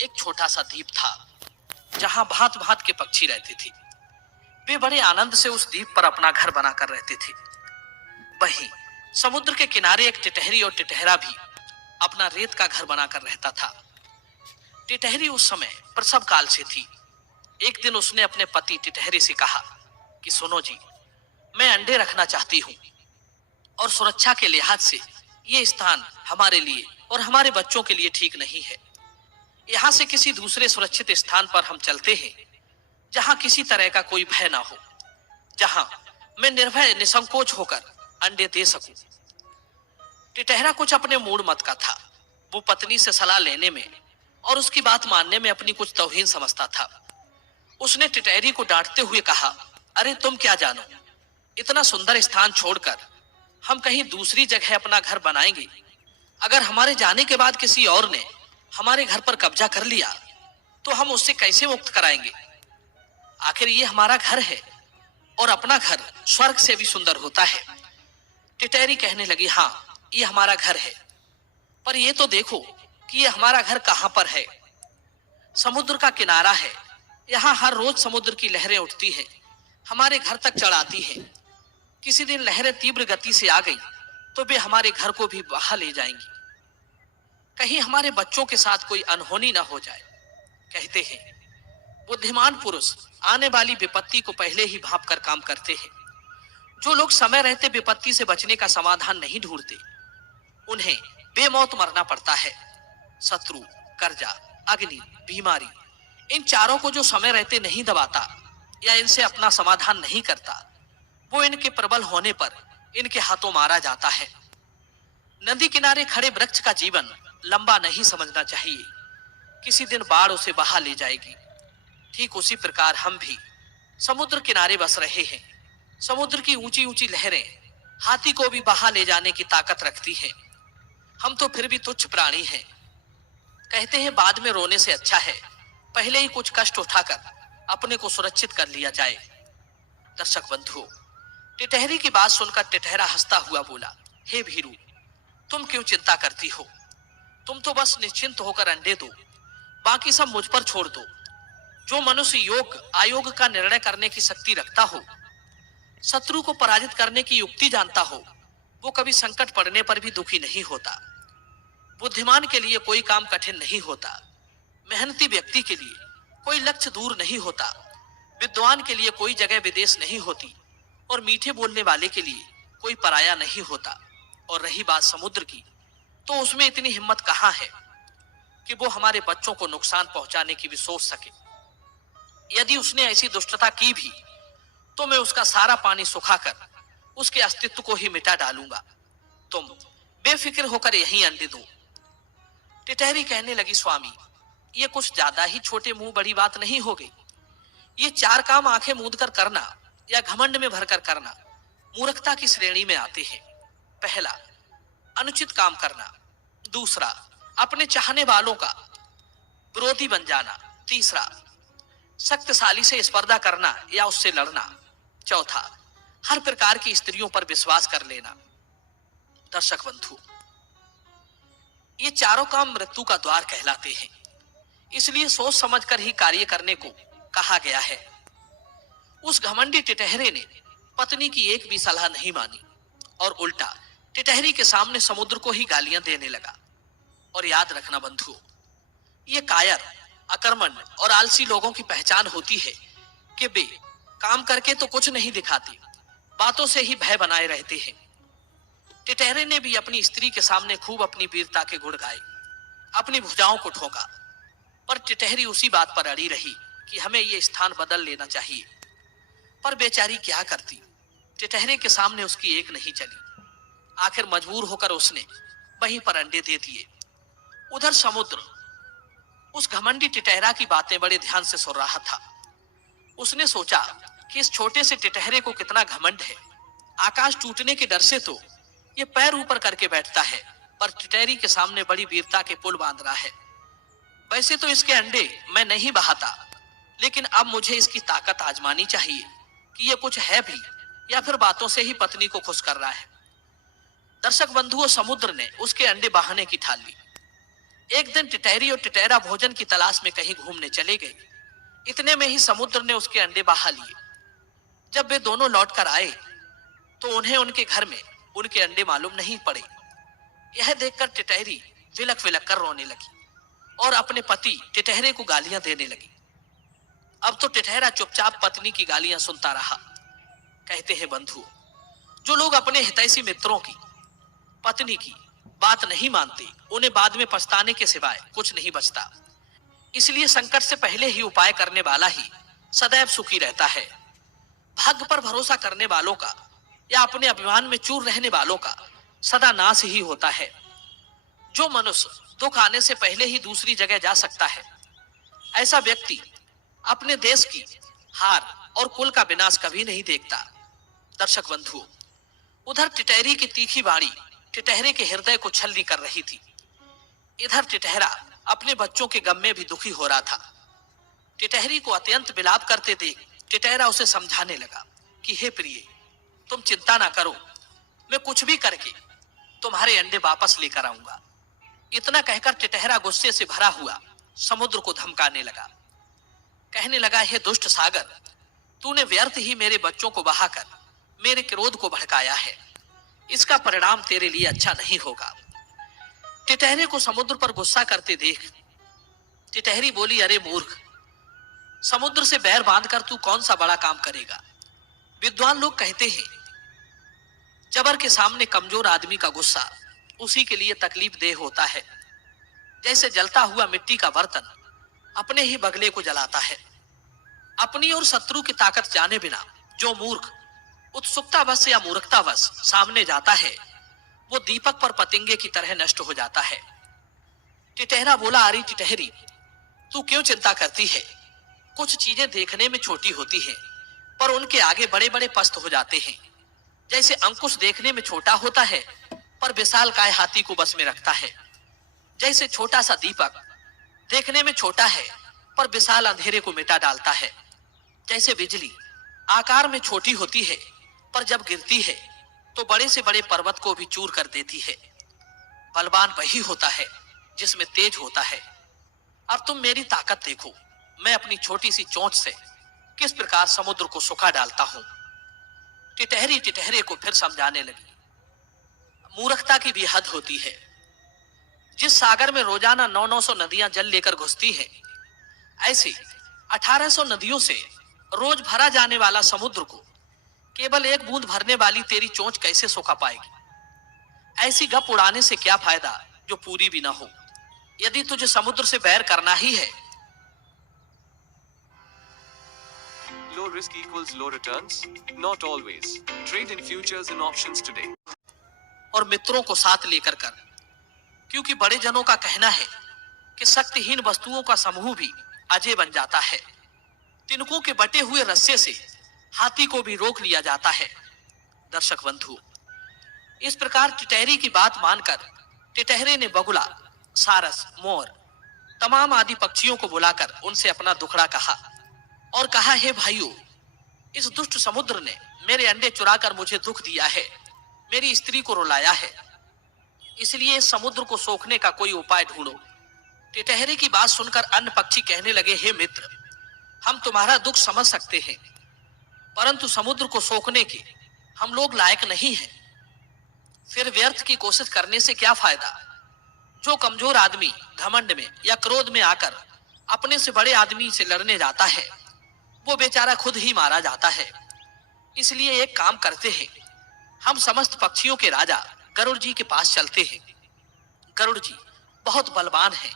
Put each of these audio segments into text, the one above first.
एक छोटा सा द्वीप था जहां भांत भांत के पक्षी रहते थे। वे बड़े आनंद से उस द्वीप पर अपना घर बनाकर रहते थे। वहीं समुद्र के किनारे एक टिटहरी और टिटहरा भी अपना रेत का घर बनाकर रहता था। टिटहरी उस समय प्रसव काल से थी। एक दिन उसने अपने पति टिटहरी से कहा कि सुनो जी, मैं अंडे रखना चाहती हूँ और सुरक्षा के लिहाज से ये स्थान हमारे लिए और हमारे बच्चों के लिए ठीक नहीं है। यहाँ से किसी दूसरे सुरक्षित स्थान पर हम चलते हैं जहां किसी तरह का कोई भय ना हो, जहां मैं निर्भय निसंकोच होकर अंडे दे सकूं। टिटहरा कुछ अपने मूड मत का था। वो पत्नी से सलाह लेने में और उसकी बात मानने में अपनी कुछ तौहीन समझता था। उसने टिटहरी को डांटते हुए कहा, अरे तुम क्या जानो, इतना सुंदर स्थान छोड़कर हम कहीं दूसरी जगह अपना घर बनाएंगे। अगर हमारे जाने के बाद किसी और ने हमारे घर पर कब्जा कर लिया तो हम उससे कैसे मुक्त कराएंगे। आखिर ये हमारा घर है और अपना घर स्वर्ग से भी सुंदर होता है। टिटहरी कहने लगी, हाँ ये हमारा घर है, पर ये तो देखो कि ये हमारा घर कहां पर है। समुद्र का किनारा है, यहाँ हर रोज समुद्र की लहरें उठती हैं, हमारे घर तक चढ़ आती हैं। किसी दिन लहरें तीव्र गति से आ गई तो वे हमारे घर को भी बहा ले जाएंगी। कहीं हमारे बच्चों के साथ कोई अनहोनी ना हो जाए। कहते हैं बुद्धिमान पुरुष आने वाली विपत्ति को पहले ही भांप कर काम करते हैं। जो लोग समय रहते विपत्ति से बचने का समाधान नहीं ढूंढते, उन्हें बेमौत मरना पड़ता है। शत्रु, कर्जा, अग्नि, बीमारी, इन चारों को जो समय रहते नहीं दबाता या इनसे अपना समाधान नहीं करता, वो इनके प्रबल होने पर इनके हाथों मारा जाता है। नदी किनारे खड़े वृक्ष का जीवन लंबा नहीं समझना चाहिए, किसी दिन बाढ़ उसे बहा ले जाएगी। ठीक उसी प्रकार हम भी समुद्र किनारे बस रहे हैं। समुद्र की ऊंची ऊंची लहरें हाथी को भी बहा ले जाने की ताकत रखती हैं। हम तो फिर भी तुच्छ प्राणी हैं। कहते हैं बाद में रोने से अच्छा है पहले ही कुछ कष्ट उठाकर अपने को सुरक्षित कर लिया जाए। दर्शक बंधुओं, टिटहरी की बात सुनकर टिटहरा हंसता हुआ बोला, हे भीरू, तुम क्यों चिंता करती हो? तुम तो बस निश्चिंत होकर अंडे दो, बाकी सब मुझ पर छोड़ दो। जो मनुष्य योग अयोग का निर्णय करने की शक्ति रखता हो, शत्रु को पराजित करने की युक्ति जानता हो, वो कभी संकट पड़ने पर भी दुखी नहीं होता। बुद्धिमान के लिए कोई काम कठिन नहीं होता। मेहनती व्यक्ति के लिए कोई लक्ष्य दूर नहीं होता। विद्वान के लिए कोई जगह विदेश नहीं होती और मीठे बोलने वाले के लिए कोई पराया नहीं होता। और रही बात समुद्र की, तो उसमें इतनी हिम्मत कहाँ है कि वो हमारे बच्चों को नुकसान पहुंचाने की भी सोच सके। यदि उसने ऐसी दुष्टता की भी तो मैं उसका सारा पानी सुखाकर उसके अस्तित्व को ही मिटा डालूंगा। तुम बेफिक्र होकर यहीं अंडे दो। टिटहरी कहने लगी, स्वामी, ये कुछ ज्यादा ही छोटे मुंह बड़ी बात नहीं हो गई। ये चार काम आंखें मूंद कर करना या घमंड में भरकर करना मूर्खता की श्रेणी में आते हैं। पहला, अनुचित काम करना। दूसरा, अपने चाहने वालों का विरोधी बन जाना। तीसरा, शक्तिशाली से स्पर्धा करना या उससे लड़ना। चौथा, हर प्रकार की स्त्रियों पर विश्वास कर लेना। दर्शक बंधु, ये चारों काम मृत्यु का द्वार कहलाते हैं, इसलिए सोच समझकर ही कार्य करने को कहा गया है। उस घमंडी टिटहरे ने पत्नी की एक भी सलाह नहीं मानी और उल्टा टिटहरी के सामने समुद्र को ही गालियां देने लगा। और याद रखना बंधुओं, ये कायर, अकर्मण्य और आलसी लोगों की पहचान होती है कि वे काम करके तो कुछ नहीं दिखाते, बातों से ही भय बनाए रहते हैं। टिटहरे ने भी अपनी स्त्री के सामने खूब अपनी वीरता के गुण गाए, अपनी भुजाओं को ठोका, पर टिटहरी उसी बात पर अड़ी रही कि हमें ये स्थान बदल लेना चाहिए। पर बेचारी क्या करती, टिटहरे के सामने उसकी एक नहीं चली। आखिर मजबूर होकर उसने वहीं पर अंडे दे दिए। उधर समुद्र उस घमंडी टिटहरा की बातें बड़े ध्यान से सुन रहा था। उसने सोचा कि इस छोटे से टिटहरे को कितना घमंड है। आकाश टूटने के डर से तो ये पैर ऊपर करके बैठता है, पर टिटहरी के सामने बड़ी वीरता के पुल बांध रहा है। वैसे तो इसके अंडे मैं नहीं बहाता, लेकिन अब मुझे इसकी ताकत आजमानी चाहिए कि ये कुछ है भी या फिर बातों से ही पत्नी को खुश कर रहा है। दर्शक बंधुओं, समुद्र ने उसके अंडे बहाने की ठान ली। एक दिन टिटहरी और टिटहरा भोजन की तलाश में कहीं घूमने चले गए। इतने में ही समुद्र ने उसके अंडे बहा लिए। जब वे दोनों लौट कर आए तो उन्हें उनके घर में उनके अंडे मालूम नहीं पड़े। यह देखकर टिटहरी विलक विलक कर रोने लगी और अपने पति टिटहरे को गालियां देने लगी। अब तो टिटहरा चुपचाप पत्नी की गालियां सुनता रहा। कहते हैं बंधु, जो लोग अपने हितैषी मित्रों की, पत्नी की बात नहीं मानते, उन्हें बाद में पछताने के सिवाय कुछ नहीं बचता। इसलिए संकट से पहले ही उपाय करने वाला ही सदैव सुखी रहता है। भाग्य पर भरोसा करने वालों का या अपने अभिमान में चूर रहने वालों का सदा नाश ही होता है। जो मनुष्य दुख आने से पहले ही दूसरी जगह जा सकता है, ऐसा व्यक्ति अपने देश की हार और कुल का विनाश कभी नहीं देखता। दर्शक बंधुओं, उधर टिटहरी की तीखी बाणी टिटहरे के हृदय को छलनी कर रही थी। इधर टिटहरा अपने बच्चों के गम में भी दुखी हो रहा था। टिटहरी को अत्यंत विलाप करते देख टिटहरा उसे समझाने लगा कि हे प्रिय, तुम चिंता ना करो, मैं कुछ भी करके तुम्हारे अंडे वापस लेकर आऊंगा। इतना कहकर टिटहरा गुस्से से भरा हुआ समुद्र को धमकाने लगा। कहने लगा, हे दुष्ट सागर, तूने व्यर्थ ही मेरे बच्चों को बहाकर मेरे क्रोध को भड़काया है। इसका परिणाम तेरे लिए अच्छा नहीं होगा। टिटहरे को समुद्र पर गुस्सा करते देख टिटहरी बोली, अरे मूर्ख, समुद्र से बैर बांधकर तू कौन सा बड़ा काम करेगा। विद्वान लोग कहते हैं, जबर के सामने कमजोर आदमी का गुस्सा उसी के लिए तकलीफ देह होता है, जैसे जलता हुआ मिट्टी का बर्तन अपने ही बगले को जलाता है। अपनी और शत्रु की ताकत जाने बिना जो मूर्ख उत्सुकतावश या मूर्खतावश सामने जाता है, वो दीपक पर पतंगे की तरह नष्ट हो जाता है। टिटहरा बोला, अरे टिटहरी, तू क्यों चिंता करती है। कुछ चीजें देखने में छोटी होती हैं, पर उनके आगे बड़े बड़े पस्त हो जाते हैं। जैसे अंकुश देखने में छोटा होता है, पर विशाल काय हाथी को बस में रखता है। जैसे छोटा सा दीपक देखने में छोटा है, पर विशाल अंधेरे को मिटा डालता है। जैसे बिजली आकार में छोटी होती है, पर जब गिरती है तो बड़े से बड़े पर्वत को भी चूर कर देती है। बलवान वही होता है जिसमें तेज होता है। अब तुम मेरी ताकत देखो, मैं अपनी छोटी सी चोंच से किस प्रकार समुद्र को सुखा डालता हूं। टिटहरी टिटहरे को फिर समझाने लगी, मूर्खता की भी हद होती है। जिस सागर में रोजाना 900 नदियां जल लेकर घुसती हैं, ऐसे 1800 नदियों से रोज भरा जाने वाला समुद्र को केवल एक बूंद भरने वाली तेरी चोंच कैसे सुखा पाएगी। ऐसी गप उड़ाने से क्या फायदा जो पूरी भी ना हो। यदि तुझे समुद्र से बैर करना ही है, Low risk equals low returns? Not always. Trade in futures and options today. और मित्रों को साथ लेकर कर, क्योंकि बड़े जनों का कहना है कि शक्तिहीन वस्तुओं का समूह भी अजय बन जाता है। तिनकों के बटे हुए रस्से से हाथी को भी रोक लिया जाता है। दर्शक बंधु, इस प्रकार टिटहरी की बात मानकर टिटहरे ने बगुला, सारस, मोर, तमाम आदि पक्षियों को बुलाकर उनसे अपना दुखड़ा कहा और कहा, हे भाइयों, इस दुष्ट समुद्र ने मेरे अंडे चुराकर मुझे दुख दिया है, मेरी स्त्री को रुलाया है। इसलिए इस समुद्र को सोखने का कोई उपाय ढूंढो। टिटहरे की बात सुनकर अन्य पक्षी कहने लगे, हे मित्र, हम तुम्हारा दुख समझ सकते हैं, परंतु समुद्र को सोखने के हम लोग लायक नहीं हैं। फिर व्यर्थ की कोशिश करने से क्या फायदा। जो कमजोर आदमी घमंड में या क्रोध में आकर अपने से बड़े आदमी से लड़ने जाता है, वो बेचारा खुद ही मारा जाता है। इसलिए एक काम करते हैं, हम समस्त पक्षियों के राजा गरुड़ जी के पास चलते हैं। गरुड़ जी बहुत बलवान हैं,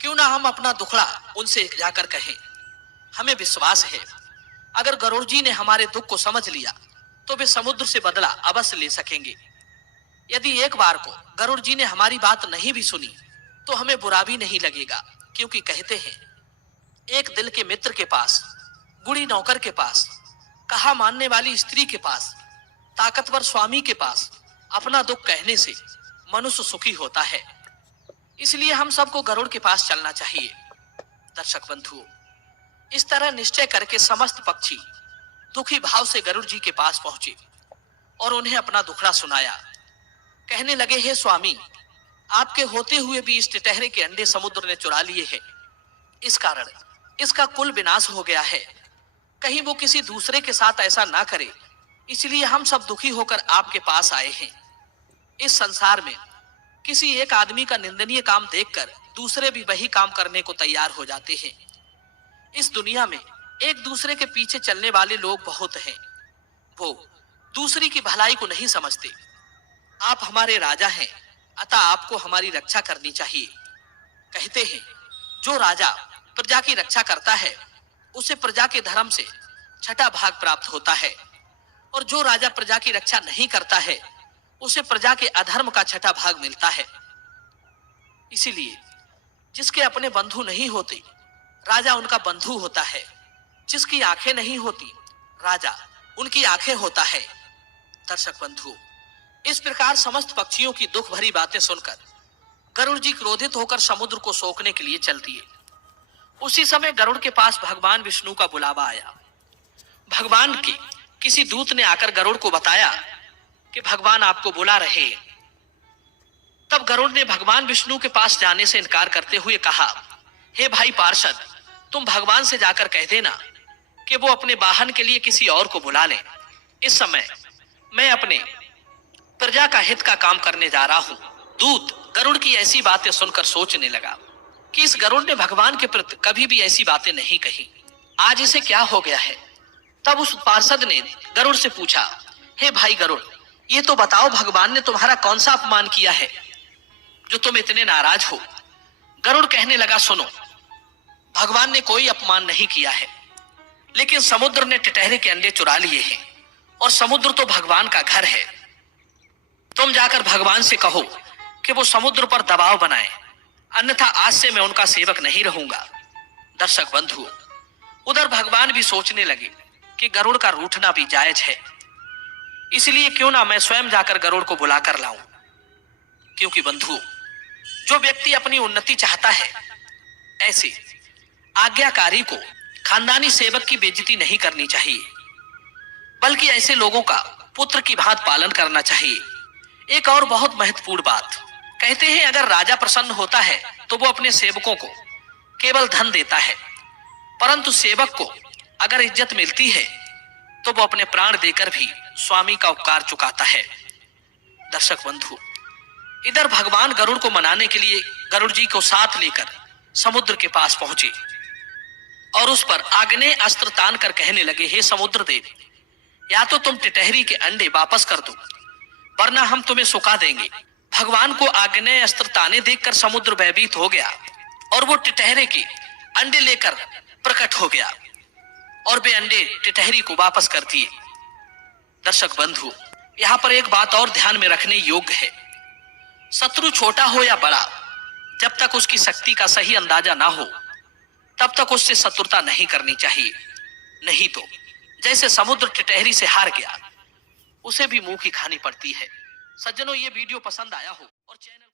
क्यों ना हम अपना दुखड़ा उनसे जाकर कहें। हमें विश्वास है, अगर गरुड़ जी ने हमारे दुख को समझ लिया तो वे समुद्र से बदला अवश्य ले सकेंगे। यदि एक बार को गरुड़ जी ने हमारी बात नहीं भी सुनी तो हमें बुरा भी नहीं लगेगा, क्योंकि कहते हैं, एक दिल के मित्र के पास, गुड़ी नौकर के पास, कहा मानने वाली स्त्री के पास, ताकतवर स्वामी के पास अपना दुख कहने से मनुष्य सुखी होता है। इसलिए हम सबको गरुड़ के पास चलना चाहिए। दर्शक बंधुओं, इस तरह निश्चय करके समस्त पक्षी दुखी भाव से गरुड़ जी के पास पहुंचे और उन्हें अपना दुखड़ा सुनाया। कहने लगे, हे स्वामी, आपके होते हुए भी इस टिटहरे के अंडे समुद्र ने चुरा लिए हैं। इस कारण इसका कुल विनाश हो गया है। कहीं वो किसी दूसरे के साथ ऐसा ना करे, इसलिए हम सब दुखी होकर आपके पास आए हैं। इस संसार में किसी एक आदमी का निंदनीय काम देखकर दूसरे भी वही काम करने को तैयार हो जाते हैं। इस दुनिया में एक दूसरे के पीछे चलने वाले लोग बहुत हैं। वो दूसरी की भलाई को नहीं समझते। आप हमारे राजा हैं, अतः आपको हमारी रक्षा करनी चाहिए। कहते हैं जो राजा प्रजा की रक्षा करता है उसे प्रजा के धर्म से छठा भाग प्राप्त होता है, और जो राजा प्रजा की रक्षा नहीं करता है उसे प्रजा के अधर्म का छठा भाग मिलता है। इसीलिए जिसके अपने बंधु नहीं होते, राजा उनका बंधु होता है। जिसकी आंखें नहीं होती, राजा उनकी आंखें होता है। दर्शक बंधुओं, इस प्रकार समस्त पक्षियों की दुख भरी बातें सुनकर गरुड़ जी क्रोधित होकर समुद्र को सोखने के लिए चल दिए। उसी समय गरुड़ के पास भगवान विष्णु का बुलावा आया। भगवान के किसी दूत ने आकर गरुड़ को बताया कि भगवान आपको बुला रहे हैं। तब गरुड़ ने भगवान विष्णु के पास जाने से इनकार करते हुए कहा, हे भाई पार्षद, तुम भगवान से जाकर कह देना कि वो अपने वाहन के लिए किसी और को बुला लें। इस समय मैं अपने प्रजा का हित का काम करने जा रहा हूं। दूत गरुड़ की ऐसी बातें सुनकर सोचने लगा कि इस गरुड़ ने भगवान के प्रति कभी भी ऐसी बातें नहीं कही। आज इसे क्या हो गया है? तब उस पार्षद ने गरुड़ से पूछा, हे भाई गरुड़, ये तो बताओ भगवान ने तुम्हारा कौन सा अपमान किया है जो तुम इतने नाराज हो? गरुड़ कहने लगा, सुनो, भगवान ने कोई अपमान नहीं किया है, लेकिन समुद्र ने टिटहरे के अंडे चुरा लिए हैं, और समुद्र तो भगवान का घर है। तुम जाकर भगवान से कहो कि वो समुद्र पर दबाव बनाए, अन्यथा आज से मैं उनका सेवक नहीं रहूंगा। दर्शक बंधुओं, उधर भगवान भी सोचने लगे कि गरुड़ का रूठना भी जायज है, इसलिए क्यों ना मैं स्वयं जाकर गरुड़ को बुलाकर लाऊं। क्योंकि बंधुओं, जो व्यक्ति अपनी उन्नति चाहता है, ऐसे आज्ञाकारी को खानदानी सेवक की बेइज्जती नहीं करनी चाहिए, बल्कि ऐसे लोगों का पुत्र की भांति पालन करना चाहिए। एक और बहुत महत्वपूर्ण बात, कहते हैं अगर राजा प्रसन्न होता है तो वो अपने सेवकों को केवल धन देता है, परंतु सेवक को अगर इज्जत मिलती है तो वो अपने प्राण देकर भी स्वामी का उपकार चुकाता है। दर्शक बंधु, इधर भगवान गरुड़ को मनाने के लिए गरुड़ जी को साथ लेकर समुद्र के पास पहुंचे और उस पर आग्नेय अस्त्र तान कर कहने लगे, हे समुद्र देव, या तो तुम टिटहरी के अंडे वापस कर दो, वरना हम तुम्हें सुखा देंगे। भगवान को आग्नेय अस्त्र ताने देखकर समुद्र भयभीत हो गया और वो टिटहरे के अंडे लेकर प्रकट हो गया और वे अंडे टिटहरी को वापस कर दिए। दर्शक बंधु, यहाँ पर एक बात और ध्यान में रखने योग्य है। शत्रु छोटा हो या बड़ा, जब तक उसकी शक्ति का सही अंदाजा ना हो तब तक उससे शत्रुता नहीं करनी चाहिए। नहीं तो जैसे समुद्र टिटहरी से हार गया, उसे भी मुंह की खानी पड़ती है। सज्जनों, ये वीडियो पसंद आया हो और चैनल